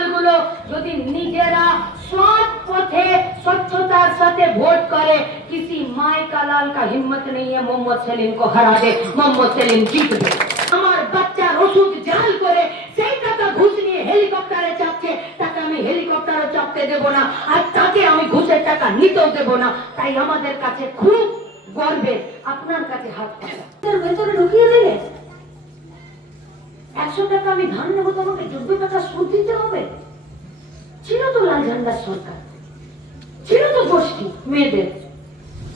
দলগুলো যদি নিজেরা সৎ পথে स्वच्छतार साथे वोट करे किसी माई का लाल का हिम्मत नहीं है मोहम्मद सलीम को हरा दे मोहम्मद सलीम जीत दे আমার বাচ্চার ওষুধ জাল করে সেই টাকা ঘুষ নিয়ে হেলিকপ্টারে চাপছে তাকে আমি হেলিকপ্টারে চাপতে দেব না আর তাকে আমি ঘুষের টাকা নিতেও দেব না তাই আমাদের কাছে খুব গর্বের আপনার কাছে হাত পাতা ভেতরে ঢুকিয়ে দিলে একশো টাকা আমি ধান নেবো তোমাকে চোদ্দ সুদ দিতে হবে। ছিল তো লাল ঝান্ডার সরকার। ছিল তো গোষ্ঠী, মেয়েদের।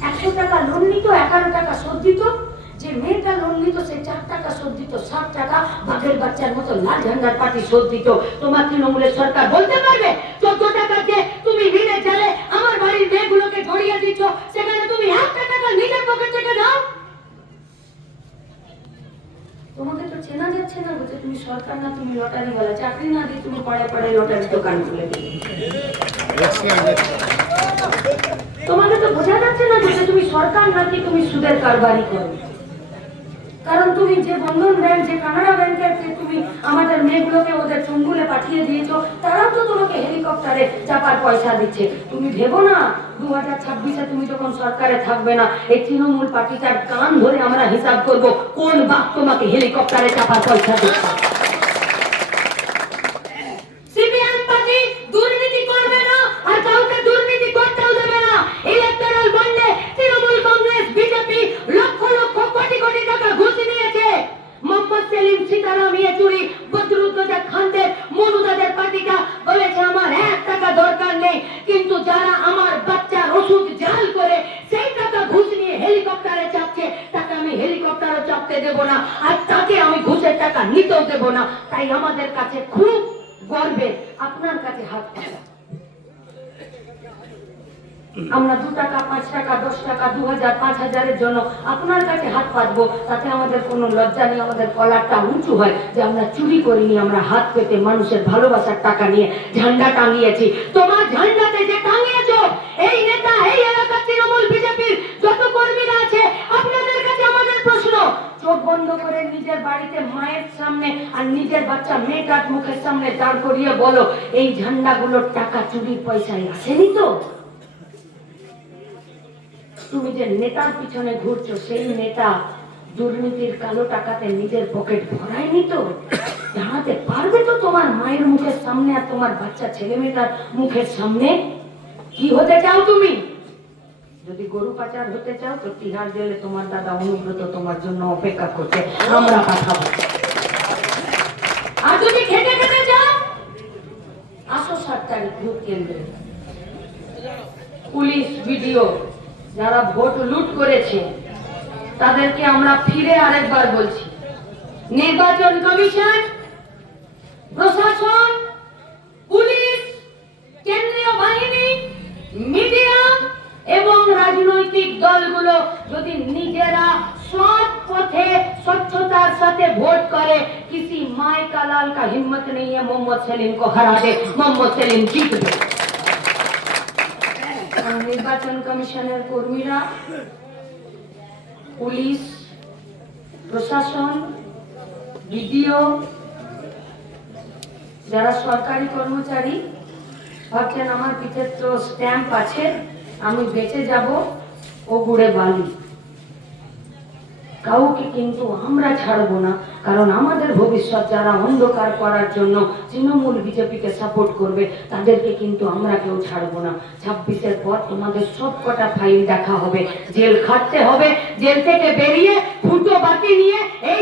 একশো টাকা লোন নিত, এগারো টাকা শোধ দিত। যে মেয়েটা লোন নিত, সে চার টাকা শোধ দিত সাত টাকা বাঘের বাচ্চার মতো লাল ঝান্ডার পার্টি শোধ দিত। তোমার তৃণমূলের সরকার বলতে পারবে চোদ্দ টাকা যে তুমি ঋণে চালে আমার বাড়ির মেয়েগুলোকে গড়িয়ে দিচ্ছ সেখানে তুমি একটা টাকা নিজের পকেট থেকে দাও তোমাকে তো চেনা যাচ্ছে না বলছে তুমি সরকার না, তুমি লটারি বলা, চাকরি না দিয়ে তুমি পড়ে পড়ে লটারি দোকান খুলে দিলে। তোমাকে তো বোঝা যাচ্ছে না যে তুমি সরকার নাকি তুমি সুদের কারবারি করো। কারণ তুমি যে বন্ধন ব্যাংক যে কানাডা ব্যাংকের তুমি আমাদের মেয়েগুলোকে ওদের চুঙ্গুলে পাঠিয়ে দিয়েছ তোমাকে হেলিকপ্টারে চাপার পয়সা দিচ্ছে। তুমি ভেবো না দু হাজার ছাব্বিশে তুমি যখন সরকারে থাকবে না, এই তৃণমূল পার্টিটার কান ধরে আমরা হিসাব করব কোন বাপ তোমাকে হেলিকপ্টারে চাপার পয়সা দিচ্ছে সিপিএম পার্টি দুর্নীতি করবে না আর কাউকে দুর্নীতি করতেও দেবে না ইলেকটরাল বন্ডে তৃণমূল কংগ্রেস বিজেপি লক্ষ লক্ষ কোটি কোটি টাকা ঘুষ নিয়েছে মোহাম্মদ সেলিম সীতারাম ইয়েচুরি বদরুদ্দোজা খানদের মনুদাদের পার্টিটা বলেছে আমার এক টাকা দরকার নেই কিন্তু যারা আমার বাচ্চার ওষুধ জাল করে সেই টাকা ঘুষ নিয়ে হেলিকপ্টারে চাপছে তাকে আমি চাপতে দেব না, আর তাকে আমি ঘুষের টাকা নিতেও দেব না। তাই আমাদের কাছে খুব গর্বের আপনার কাছে হাত পাতা। আমরা দু টাকা, পাঁচ টাকা, দশ টাকা, দু হাজার, পাঁচ হাজারের জন্য আপনার কাছে হাত পাতবো, তাতে আমাদের কোনো লজ্জা নেই, আমাদের কলারটা উঁচু হয় যে আমরা চুরি করিনি, আমরা হাত পেতে মানুষের ভালোবাসার টাকা নিয়ে ঝান্ডা টাঙিয়েছি। তোমার ঝান্ডাতে যে টাঙিয়েছো এই নেতা এই এলাকার তৃণমূল বিজেপির যত কর্মীরা আছে আপনাদের কাছে আমাদের প্রশ্ন চোখ বন্ধ করে নিজের বাড়িতে মায়ের সামনে আর নিজের বাচ্চা মেয়েটার মুখের সামনে দাঁড় করিয়ে বলো, এই ঝান্ডাগুলোর টাকা, চুরির পয়সায় আসেনি তো? তুমি যে নেতার পিছনে ঘুরছো, সেই নেতা দুর্নীতির কালো টাকাতে নিজের পকেট ভরায়নি তো? জানাতে পারবে তো তোমার মায়ের মুখের সামনে আর তোমার বাচ্চা ছেলে মেয়েটার মুখের সামনে? কি হতে চাও তুমি? যদি গরু পাচার হতে চাও, তো জেলে তোমার দাদা অনুব্রত তোমার জন্য অপেক্ষা করছে। আমরা পাঠাবো। আর যদি খেতে খেতে যাও, আসো সাত তারিখ ভোট কেন্দ্রে। পুলিশ ভিডিও যারা ভোট লুট করেছে, তাদেরকে আমরা ফিরে আরেকবার বলছি। নির্বাচন কমিশন, প্রশাসন যদি নিজেরা সৎ পথে स्वच्छतार साथे वोट करे किसी माई का लाल का हिम्मत नहीं है मोहम्मद सलीम को हरा दे मोहम्मद सलीम जीत दे আর নির্বাচন কমিশনের কর্মীরা পুলিশ প্রশাসন বিডিও যারা সরকারি কর্মচারী ভাবছেন আমার পিঠের তো স্ট্যাম্প আছে আমি বেঁচে যাব ও গুড়ে বালি কাউকে কিন্তু আমরা ছাড়বো না। কারণ আমাদের ভবিষ্যৎ যারা অন্ধকার করার জন্য তৃণমূল বিজেপিকে সাপোর্ট করবে, তাদেরকে কিন্তু আমরা কেউ ছাড়বো না। ছাব্বিশের পর তোমাদের সব কটা ফাইল দেখা হবে। জেল খাটতে হবে, জেল থেকে বেরিয়ে ফুটো বাতি নিয়ে এই